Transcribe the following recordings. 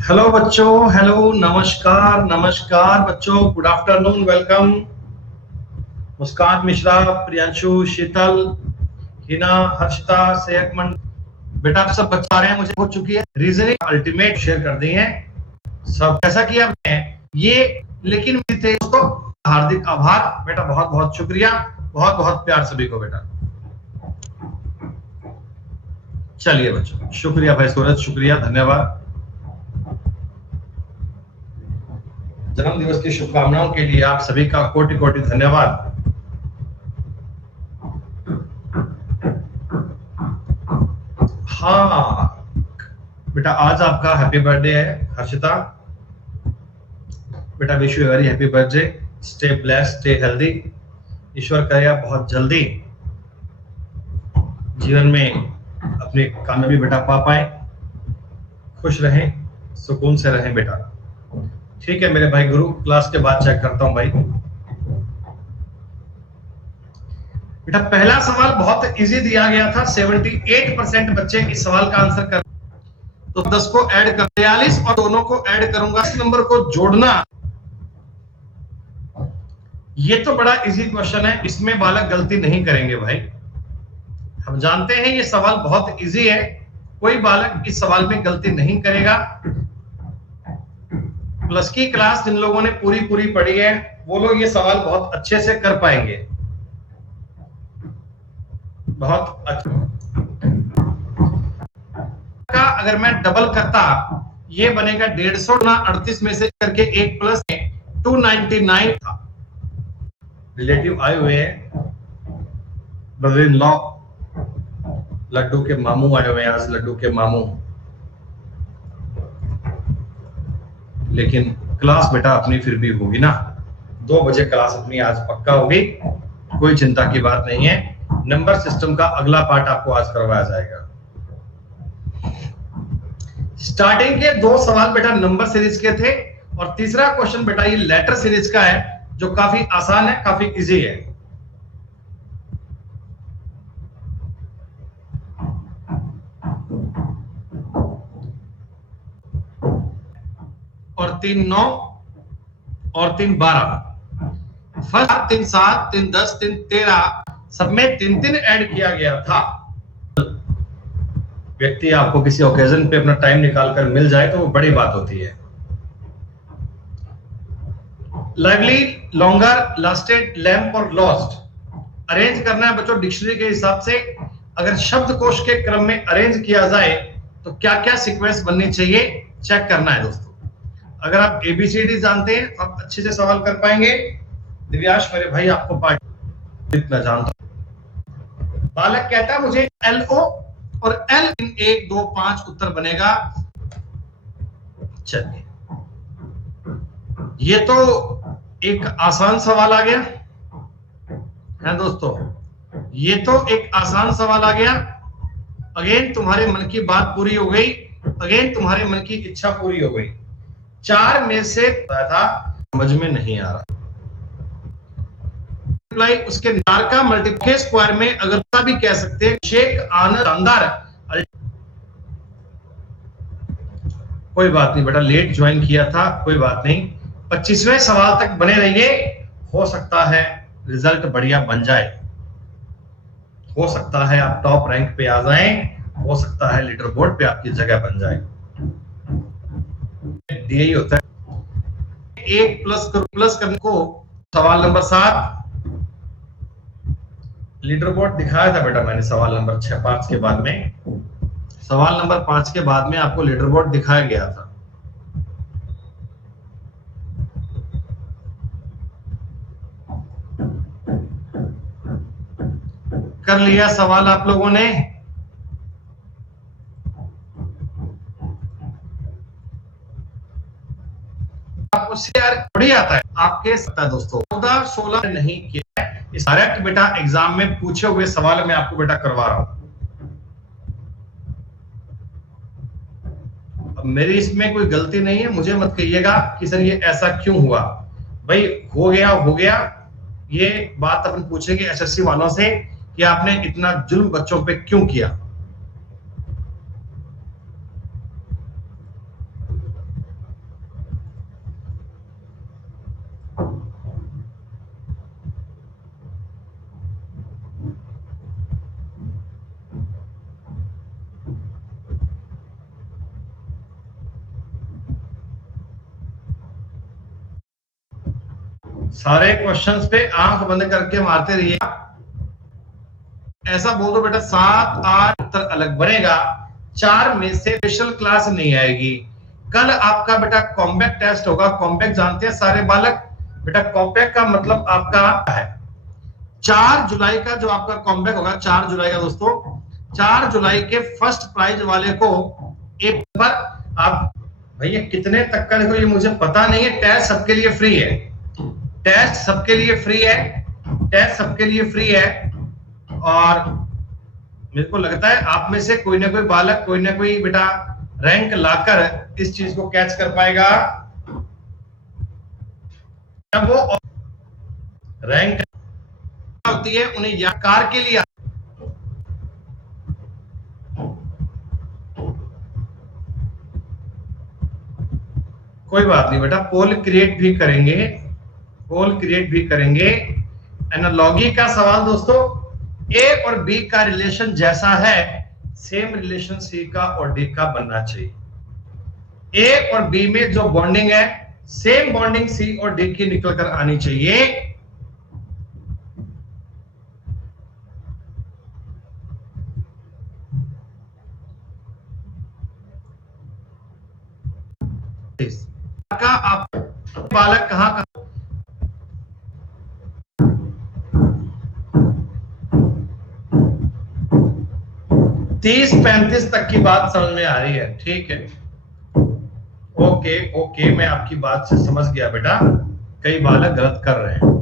Hello बच्चों, hello, नमस्कार नमस्कार बच्चों, गुड आफ्टरनून, वेलकम। मुस्कान मिश्रा, प्रियांशु, शीतल, हिना, हर्षिता, सेहतमंद। बेटा आप सब बच्चे आ रहे हैं, मुझे हो चुकी है रीजनिंग अल्टीमेट शेयर कर दी है सब। कैसा किया मैं ये, लेकिन थे दोस्तों, हार्दिक आभार बेटा, बहुत बहुत शुक्रिया, बहुत बहुत प्यार सभी को बेटा। चलिए बच्चों, शुक्रिया भाई सूरज, शुक्रिया, धन्यवाद। जन्मदिवस की शुभकामनाओं के लिए आप सभी का कोटि कोटि धन्यवाद। हाँ बेटा, आज आपका हैप्पी बर्थडे है हर्षिता। बेटा wish you very happy birthday, stay blessed, stay healthy. ईश्वर करे आप बहुत जल्दी जीवन में अपनी कामयाबी बेटा पा पाए, खुश रहें, सुकून से रहें बेटा। ठीक है मेरे भाई गुरु, क्लास के बाद चेक करता हूं भाई। बेटा पहला सवाल बहुत इजी दिया गया था, 78% बच्चे इस सवाल का आंसर कर, तो 10 को ऐड कर 43 और दोनों को ऐड करूंगा, इस नंबर को जोड़ना। ये तो बड़ा इजी क्वेश्चन है, इसमें बालक गलती नहीं करेंगे भाई। हम जानते हैं ये सवाल बहुत इजी है, कोई बालक इस सवाल में गलती नहीं करेगा। प्लस की क्लास जिन लोगों ने पूरी पूरी पढ़ी है वो लोग ये सवाल बहुत अच्छे से कर पाएंगे, बहुत अच्छा। का अगर मैं डबल करता, ये बनेगा 150 ना 38 में से करके 1 प्लस 299 था। रिलेटिव आए हुए हैं, ब्रदर इन लॉ, लड्डू के मामू आए हुए हैं आज, लड्डू के मामू। लेकिन क्लास बेटा अपनी फिर भी होगी ना, 2 बजे क्लास अपनी आज पक्का होगी, कोई चिंता की बात नहीं है। नंबर सिस्टम का अगला पार्ट आपको आज करवाया जाएगा। स्टार्टिंग के 2 सवाल बेटा नंबर सीरीज के थे, और तीसरा क्वेश्चन बेटा ये लेटर सीरीज का है, जो काफी आसान है, काफी इजी है। और 3 9 और 3 12, फर्स्ट 3 7 3 10 3 13, सब में 3 3 ऐड किया गया था। व्यक्ति आपको किसी ओकेजन पे अपना टाइम निकालकर मिल जाए तो वो बड़ी बात होती है। लाइवली, लॉन्गर, लास्टेड, लैम्प और लॉस्ट अरेंज करना है बच्चों डिक्शनरी के हिसाब से। अगर शब्दकोश के क्रम में अरेंज किया जाए तो क्या क्या सीक्वेंस बननी चाहिए, चेक करना है दोस्तों। अगर आप एबीसीडी जानते हैं तो आप अच्छे से सवाल कर पाएंगे। दिव्याश मेरे भाई, आपको पार्ट इतना जानता हूं। बालक कहता है मुझे LO और L इन 1 2 5 उत्तर बनेगा। चलिए, ये तो एक आसान सवाल आ गया है दोस्तों, ये तो एक आसान सवाल आ गया। अगेन तुम्हारे मन की बात पूरी हो गई, अगेन तुम्हारे मन की इच्छा पूरी हो गई। 4 में से था, समझ में नहीं आ रहा, उसके 4 का मल्टीप्लाई स्क्वायर में अगर भी कह सकते हैं, शेख आनंद शानदार। कोई बात नहीं बेटा, लेट ज्वाइन किया था, कोई बात नहीं। 25वें सवाल तक बने रहिए, हो सकता है रिजल्ट बढ़िया बन जाए, हो सकता है आप टॉप रैंक पे आ जाएं, हो सकता है लीडर बोर्ड पे आपकी जगह बन जाए। यही होता है। 1 प्लस करने को सवाल नंबर 7 लीडर बोर्ड दिखाया था बेटा मैंने, सवाल नंबर 6 5 के बाद में, सवाल नंबर 5 के बाद में आपको लीडर बोर्ड दिखाया गया था। कर लिया सवाल आप लोगों ने? आपको शेयर थोड़ी आता है, आपके सकता है दोस्तों। 14 16 नहीं किया है, इस डायरेक्ट बेटा एग्जाम में पूछे हुए सवाल मैं आपको बेटा करवा रहा हूं। अब मेरी इसमें कोई गलती नहीं है, मुझे मत कहिएगा कि सर ये ऐसा क्यों हुआ। भाई हो गया, ये बात अपन पूछेंगे एसएससी वालों से कि आपने इतना जुल्म बच्चों पे क्यों किया। सारे क्वेश्चंस पे आंख बंद करके मारते रहिए। ऐसा बोल दो बेटा 7 8 उत्तर अलग बनेगा, 4 में से स्पेशल क्लास नहीं आएगी। कल आपका बेटा कॉम्बैक्ट टेस्ट होगा। कॉम्बैक्ट जानते हैं सारे बालक? बेटा कॉम्बैक्ट का मतलब आपका है 4 जुलाई का जो आपका कॉम्बैक्ट होगा, 4 जुलाई का दोस्तों, 4 जुलाई के फर्स्ट प्राइज वाले को एक पर आप भैया कितने तक का देखो ये मुझे पता नहीं है। टेस्ट सबके लिए फ्री है, टेस्ट सबके लिए फ्री है, टेस्ट सबके लिए फ्री है। और मेरे को लगता है आप में से कोई ना कोई बालक, कोई ना कोई बेटा रैंक लाकर इस चीज को कैच कर पाएगा। जब वो रैंक होती है उन्हें याकार के लिए कोई बात नहीं बेटा, पोल क्रिएट भी करेंगे, पोल क्रिएट भी करेंगे। एनालॉजी का सवाल दोस्तों, ए और बी का रिलेशन जैसा है सेम रिलेशन सी का और डी का बनना चाहिए। ए और बी में जो बॉन्डिंग है सेम बॉन्डिंग सी और डी की निकल कर आनी चाहिए। का आप बालक कहां का 30-35 तक की बात समझ में आ रही है? ठीक है, ओके ओके, मैं आपकी बात से समझ गया बेटा। कई बालक गलत कर रहे हैं।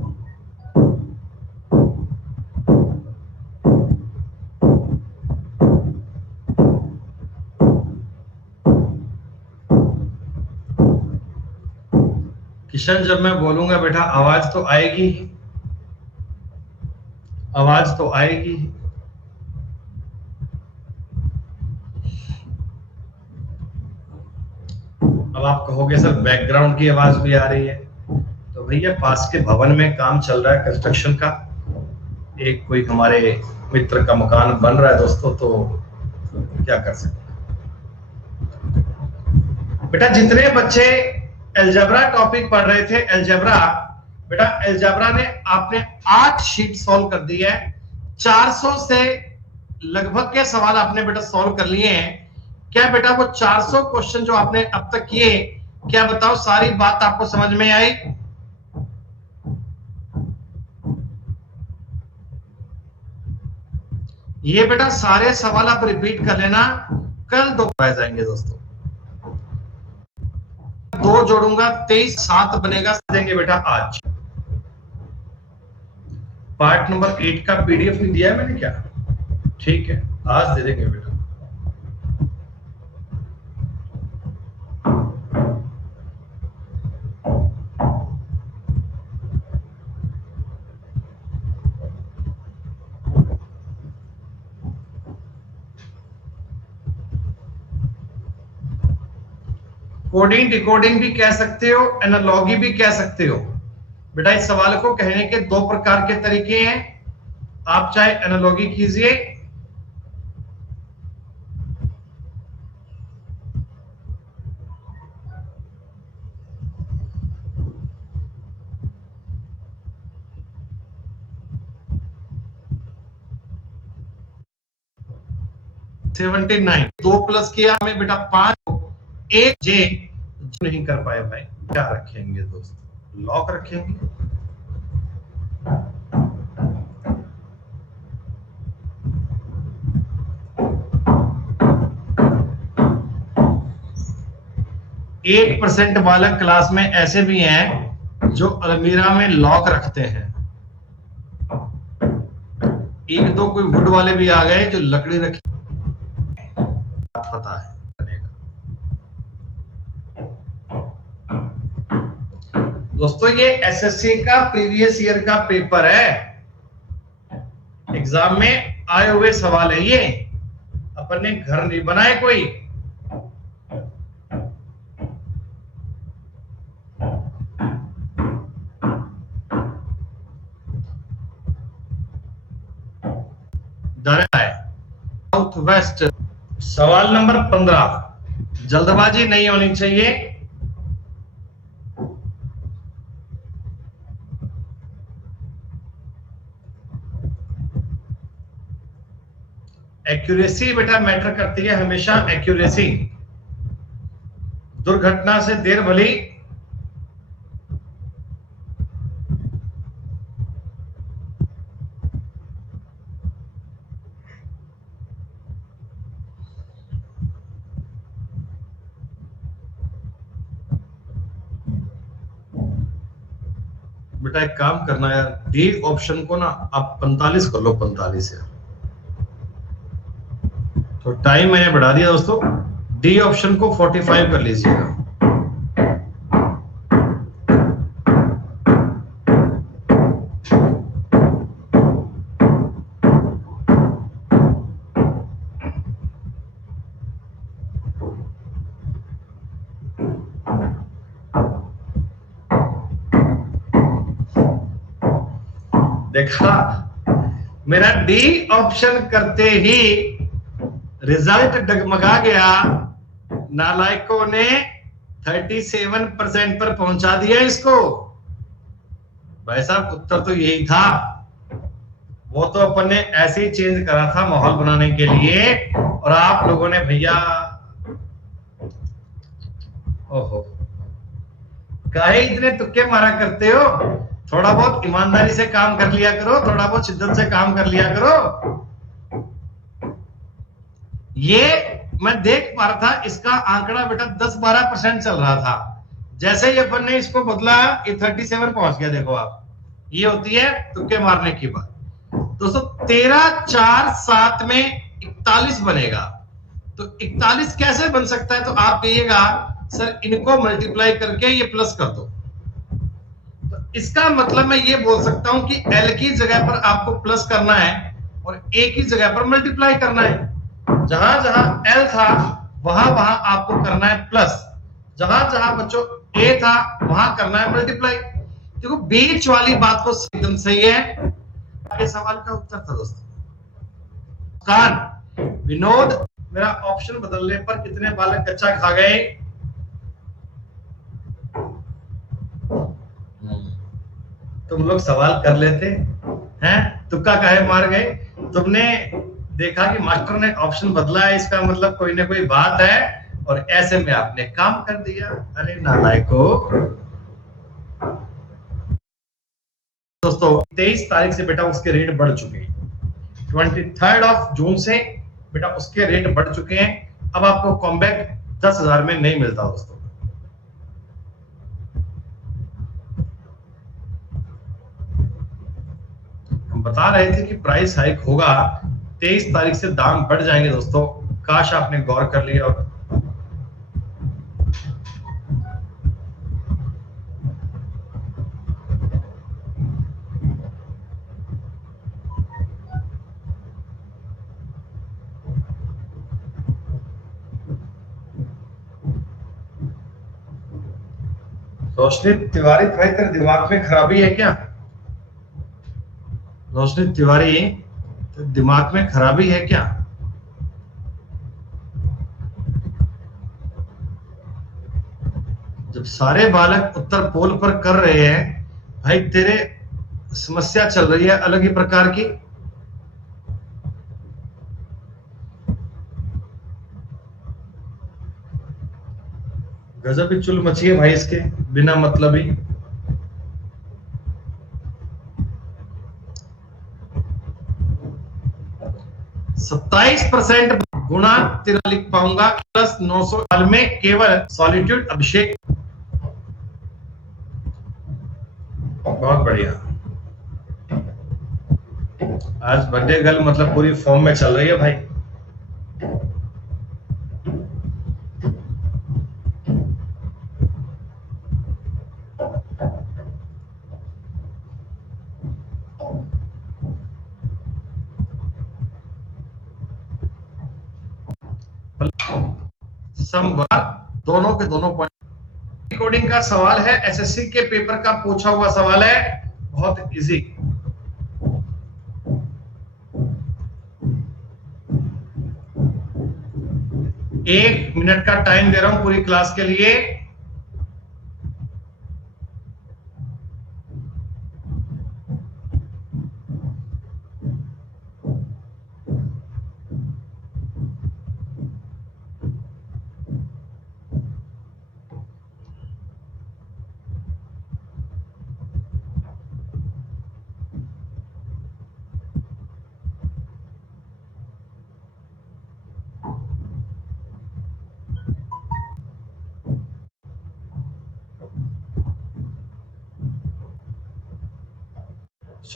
किशन जब मैं बोलूंगा बेटा आवाज तो आएगी, आवाज तो आएगी। अब आप कहोगे सर बैकग्राउंड की आवाज भी आ रही है, तो भैया पास के भवन में काम चल रहा है कंस्ट्रक्शन का, एक कोई हमारे मित्र का मकान बन रहा है दोस्तों, तो क्या कर सकते बेटा। जितने बच्चे अलजेब्रा टॉपिक पढ़ रहे थे, अलजेब्रा बेटा, अलजेब्रा ने आपने 8 शीट सॉल्व कर दी है। 400 से लगभग के सवाल आपने बेटा सॉल्व कर लिए हैं। क्या बेटा वो 400 क्वेश्चन जो आपने अब तक किए, क्या बताओ सारी बात आपको समझ में आई? ये बेटा सारे सवाल आप रिपीट कर लेना, कल 2 प्राइज आएंगे दोस्तों। 2 जोड़ूंगा 23, 7 बनेगा, देंगे बेटा आज। पार्ट नंबर 8 का पीडीएफ नहीं दिया है मैंने क्या? ठीक है, आज दे देंगे बेटा। कोडिंग डिकोडिंग भी कह सकते हो, एनालॉजी भी कह सकते हो बेटा। इस सवाल को कहने के 2 प्रकार के तरीके हैं। आप चाहे एनालॉजी कीजिए, सेवेंटी 2 प्लस किया हमें बेटा 5, 1 जे नहीं कर पाए भाई, क्या रखेंगे दोस्तों? लॉक रखेंगे। एक % बालक क्लास में ऐसे भी हैं जो अलमीरा में लॉक रखते हैं। 1-2 कोई वुड वाले भी आ गए जो लकड़ी रखे, पता है। दोस्तों ये एसएससी का प्रीवियस ईयर का पेपर है, एग्जाम में आए हुए सवाल है ये, अपन ने घर नहीं बनाए कोई। साउथ वेस्ट, सवाल नंबर 15, जल्दबाजी नहीं होनी चाहिए। एक्यूरेसी बेटा मैटर करती है हमेशा, एक्यूरेसी। दुर्घटना से देर भली, बेटा एक काम करना यार, डी ऑप्शन को ना आप 45 कर लो, 45 यार। तो टाइम मैंने बढ़ा दिया दोस्तों, डी ऑप्शन को 45 कर लीजिएगा। देखा, मेरा डी ऑप्शन करते ही रिजल्ट डगमगा गया। नालायकों ने 37% पर पहुंचा दिया इसको। भाई साहब उत्तर तो यही था, वो तो अपन ने ऐसे ही चेंज करा था माहौल बनाने के लिए, और आप लोगों ने भैया ओहो, काहे इतने तुक्के मारा करते हो? थोड़ा बहुत ईमानदारी से काम कर लिया करो, थोड़ा बहुत शिद्दत से काम कर लिया करो। ये मैं देख पा रहा था, इसका आंकड़ा बेटा 10-12% चल रहा था। जैसे ही अपन ने इसको बदला, ये 37 पहुंच गया। देखो आप, ये होती है तुक्के मारने की बात। दोस्तों 13, 4, 7 में 41 बनेगा। तो 41 कैसे बन सकता है? तो आप कहिएगा सर इनको मल्टीप्लाई करके ये प्लस कर दो। तो इसका मतलब मैं ये बोल सकता हूं कि L की जगह पर आपको प्लस करना है और A की जगह पर मल्टीप्लाई करना है। जहां जहां L था वहां वहां आपको करना है प्लस, जहां जहां बच्चों A था वहां करना है मल्टीप्लाई। देखो बीच वाली बात को एकदम सही है। आपके सवाल का उत्तर था दोस्तों। कान विनोद, मेरा ऑप्शन बदलने पर कितने बालक कच्चा खा गए? तुम लोग सवाल कर लेते हैं, तुक्का काहे मार गए? तुमने देखा कि मास्टर ने ऑप्शन बदला है, इसका मतलब कोई ना कोई बात है, और ऐसे में आपने काम कर दिया। अरे नालायको। दोस्तों 23 तारीख से बेटा उसके रेट बढ़ चुके हैं, 23 जून से बेटा उसके रेट बढ़ चुके हैं। अब आपको कॉम्बैक 10,000 में नहीं मिलता दोस्तों। हम बता रहे थे कि प्राइस हाइक होगा, 23 तारीख से दाम बढ़ जाएंगे दोस्तों। काश आपने गौर कर लिया। और रोशनी तिवारी, भाई तेरे दिमाग में खराबी है क्या? रोशनी तिवारी, तो दिमाग में खराबी है क्या? जब सारे बालक उत्तर पोल पर कर रहे हैं, भाई तेरे समस्या चल रही है अलग ही प्रकार की। गजब ही चुल मची है भाई इसके बिना मतलब ही। 27% गुणा 13 लिख पाऊंगा प्लस 900 साल में केवल सॉलिट्यूड अभिषेक। बहुत बढ़िया। आज बर्थडे गर्ल मतलब पूरी फॉर्म में चल रही है भाई। समवार दोनों के दोनों पॉइंट। कोडिंग का सवाल है, एसएससी के पेपर का पूछा हुआ सवाल है, बहुत इजी। एक मिनट का टाइम दे रहा हूं पूरी क्लास के लिए।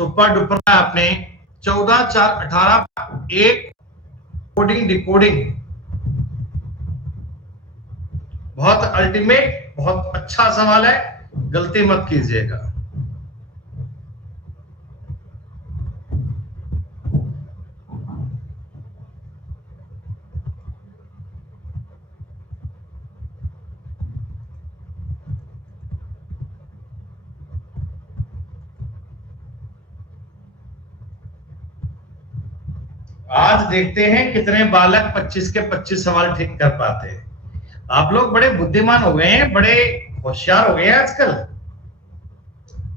सुपर डुपर आपने 14 4 18 एक कोडिंग डिकोडिंग, बहुत अल्टीमेट, बहुत अच्छा सवाल है, गलती मत कीजिएगा। आज देखते हैं कितने बालक 25 के 25 सवाल ठीक कर पाते हैं। आप लोग बड़े बुद्धिमान हो गए हैं, बड़े होशियार हो गए हैं आजकल।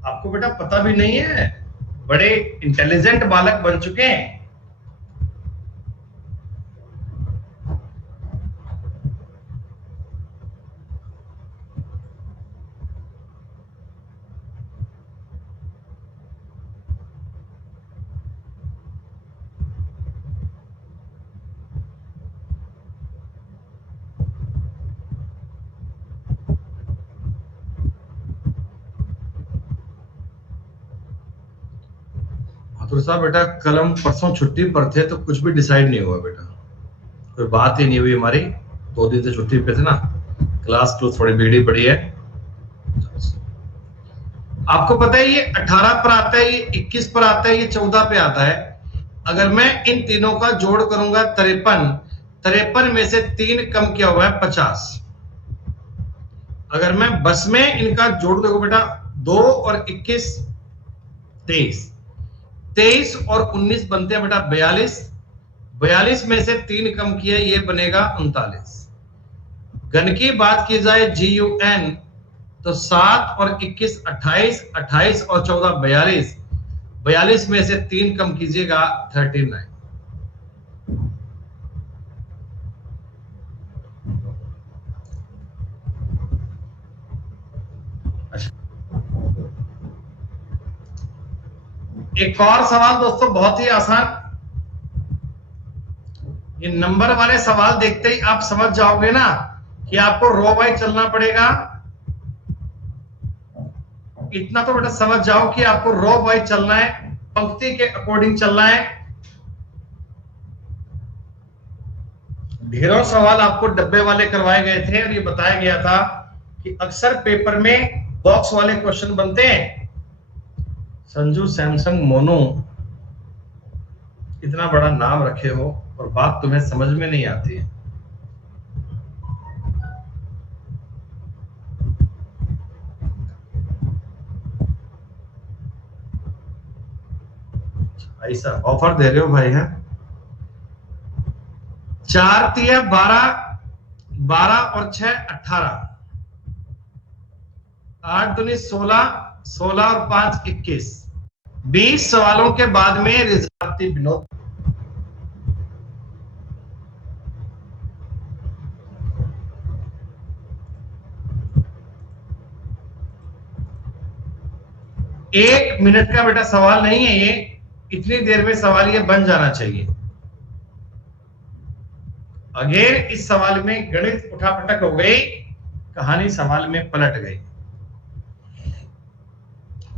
आपको बेटा पता भी नहीं है, बड़े इंटेलिजेंट बालक बन चुके हैं। माथुर साहब बेटा कल हम परसों छुट्टी पर थे तो कुछ भी डिसाइड नहीं हुआ बेटा, कोई बात ही नहीं हुई हमारी। 2 दिन से छुट्टी पे थे ना, क्लास तो थोड़ी भीड़ी पड़ी है। आपको पता है ये 18 पर आता है, ये 21 पर आता है, ये 14 पे आता है। अगर मैं इन तीनों का जोड़ करूंगा 53, 53 में से 3 कम किया हुआ है 50। अगर मैं बस में इनका जोड़ देखो बेटा, 2 और 21 23, 23 और 19 बनते हैं बेटा 42, 42 में से 3 कम किया, ये बनेगा 39। घन की बात की जाए GUN तो 7 और 21 28, 28 और 14 42, 42 में से 3 कम कीजिएगा 39। एक और सवाल दोस्तों बहुत ही आसान, ये नंबर वाले सवाल देखते ही आप समझ जाओगे ना कि आपको रो वाइज चलना पड़ेगा। इतना तो बेटा समझ जाओ कि आपको रो वाइज चलना है, पंक्ति के अकॉर्डिंग चलना है। ढेरों सवाल आपको डब्बे वाले करवाए गए थे और ये बताया गया था कि अक्सर पेपर में बॉक्स वाले क्वेश्चन बनते हैं। संजू सैमसंग मोनो, इतना बड़ा नाम रखे हो और बात तुम्हें समझ में नहीं आती है। ऐसा ऑफर दे रहे हो भाई? है 4 तिया 12, 12 और 6 18, 8 दूनी 16, 16 और 5 21, 20 सवालों के बाद में रिजल्ट विनोद। एक मिनट का बेटा सवाल नहीं है ये, इतनी देर में सवाल ये बन जाना चाहिए। अगेन इस सवाल में गणित उठापटक हो गई, कहानी सवाल में पलट गई।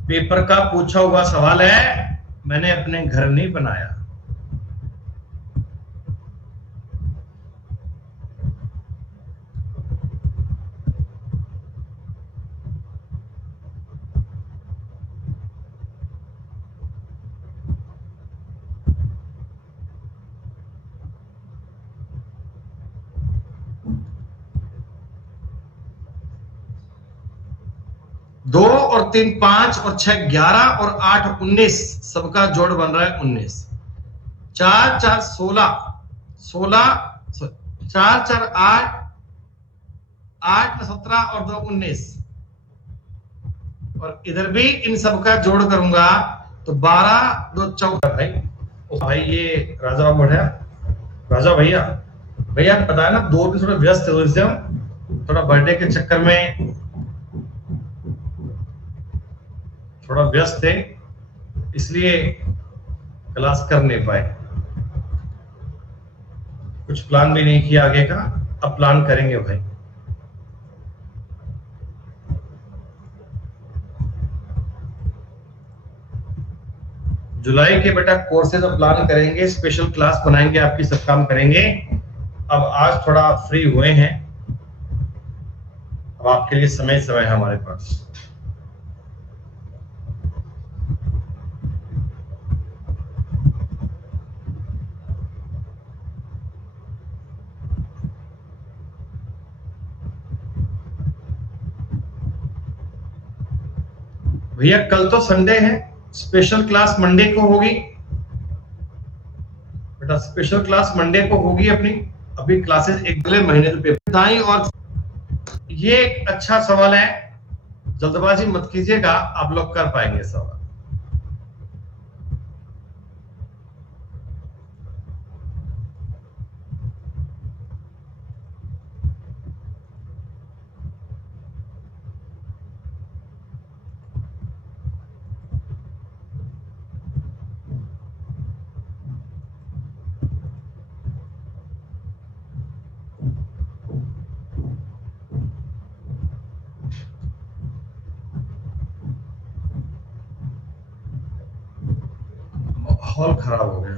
पेपर का पूछा हुआ सवाल है, मैंने अपने घर नहीं बनाया। दो और 3 5 और 6 11 और 8 19, सबका जोड़ बन रहा है 19। 4 4 16, 16 4 4 8, 8 17 और 2 19, और इधर भी इन सबका जोड़ करूंगा तो 12 2 14। भाई ये राजा बढ़िया, राजा भैया भैया बताया ना, 2 दिन थोड़ा व्यस्त है, तो हम थोड़ा बर्थडे के चक्कर में थोड़ा व्यस्त थे, इसलिए क्लास कर नहीं पाए। कुछ प्लान भी नहीं किया आगे का, अब प्लान करेंगे भाई। जुलाई के बेटा कोर्सेज प्लान करेंगे, स्पेशल क्लास बनाएंगे, आपकी सब काम करेंगे। अब आज थोड़ा फ्री हुए हैं, अब आपके लिए समय है हमारे पास। भैया कल तो संडे है, स्पेशल क्लास मंडे को होगी बेटा, स्पेशल क्लास मंडे को होगी अपनी। अभी क्लासेस अगले महीने तो पेपर था। और ये एक अच्छा सवाल है, जल्दबाजी मत कीजिएगा, आप लोग कर पाएंगे सवाल। माहौल खराब हो गया।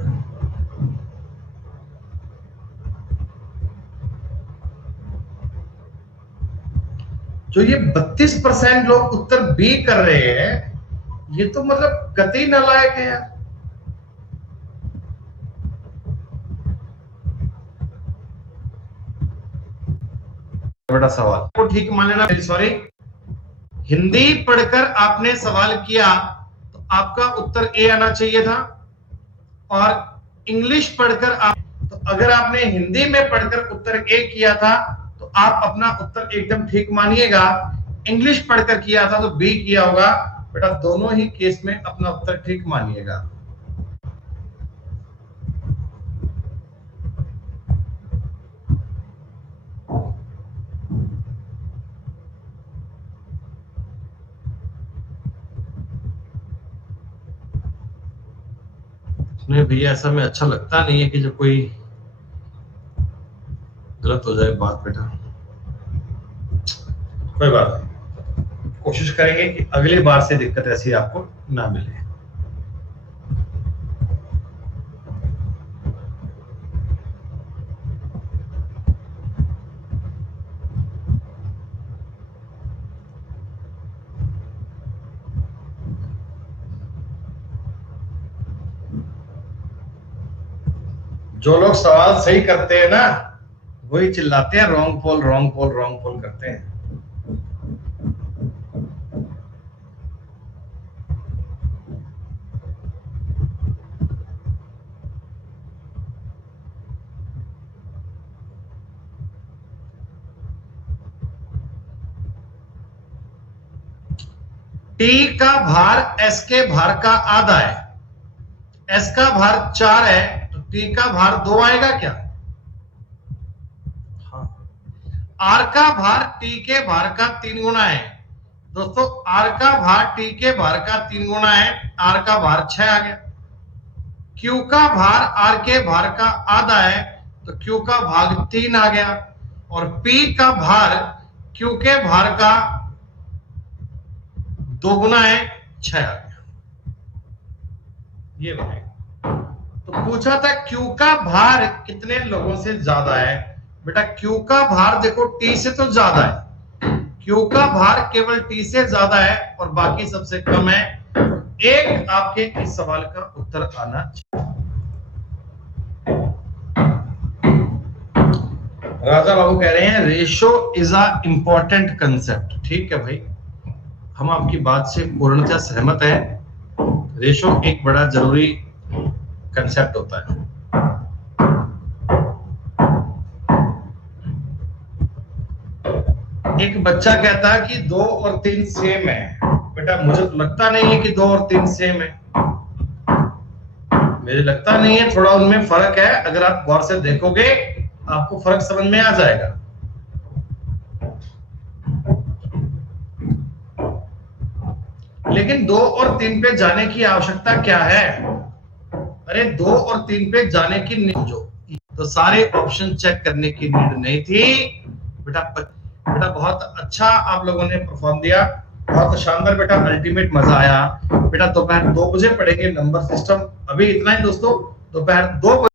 जो ये 32% लोग उत्तर बी कर रहे हैं, ये तो मतलब कतई नालायक है यार। बड़ा सवाल को ठीक मान लेना, सॉरी, हिंदी पढ़कर आपने सवाल किया तो आपका उत्तर ए आना चाहिए था, और इंग्लिश पढ़कर आप, तो अगर आपने हिंदी में पढ़कर उत्तर ए किया था तो आप अपना उत्तर एकदम ठीक मानिएगा। इंग्लिश पढ़कर किया था तो बी किया होगा बेटा, दोनों ही केस में अपना उत्तर ठीक मानिएगा। नहीं भैया, ऐसा में अच्छा लगता नहीं है कि जब कोई गलत हो जाए बात बेटा। कोई बात नहीं, कोशिश करेंगे कि अगली बार से दिक्कत ऐसी आपको ना मिले। जो लोग सवाल सही करते हैं ना, वही चिल्लाते हैं रॉन्ग पोल रॉन्ग पोल रॉन्ग पोल करते हैं। टी का भार एस के भार का आधा है, एस का भार 4 है, तो टी का भार 2 आएगा क्या? हाँ। आर का भार टी के भार का 3 गुना है दोस्तों, आर का भार टी के भार का 3 गुना है, आर का भार 6 आ गया। क्यू का भार आर के भार का आधा है, तो क्यू का भाग 3 आ गया, और पी का भार क्यू के भार का 2 गुना है, 6 आ गया। ये बताएगा। तो पूछा था क्यू का भार कितने लोगों से ज्यादा है बेटा, क्यू का भार देखो टी से तो ज्यादा है, क्यू का भार केवल टी से ज्यादा है और बाकी सबसे कम है। एक आपके इस सवाल का उत्तर आना चाहिए। राजा बाबू कह रहे हैं ratio is a important concept. ठीक है भाई, हम आपकी बात से पूर्णतः सहमत हैं। रेशो एक बड़ा जरूरी कंसेप्ट होता है। एक बच्चा कहता है कि 2 और 3 सेम है। बेटा मुझे तो लगता नहीं है कि 2 और 3 सेम है, मुझे लगता नहीं है, थोड़ा उनमें फर्क है। अगर आप गौर से देखोगे आपको फर्क समझ में आ जाएगा। लेकिन 2 और 3 पे जाने की आवश्यकता क्या है? अरे 2 और 3 पे जाने की जो तो सारे ऑप्शन चेक करने की नीड नहीं थी बेटा। बेटा बहुत अच्छा आप लोगों ने परफॉर्म दिया। बहुत शानदार बेटा, अल्टीमेट मजा आया बेटा। दोपहर 2 बजे पढ़ेंगे नंबर सिस्टम। अभी इतना ही दोस्तों, दोपहर 2 बजे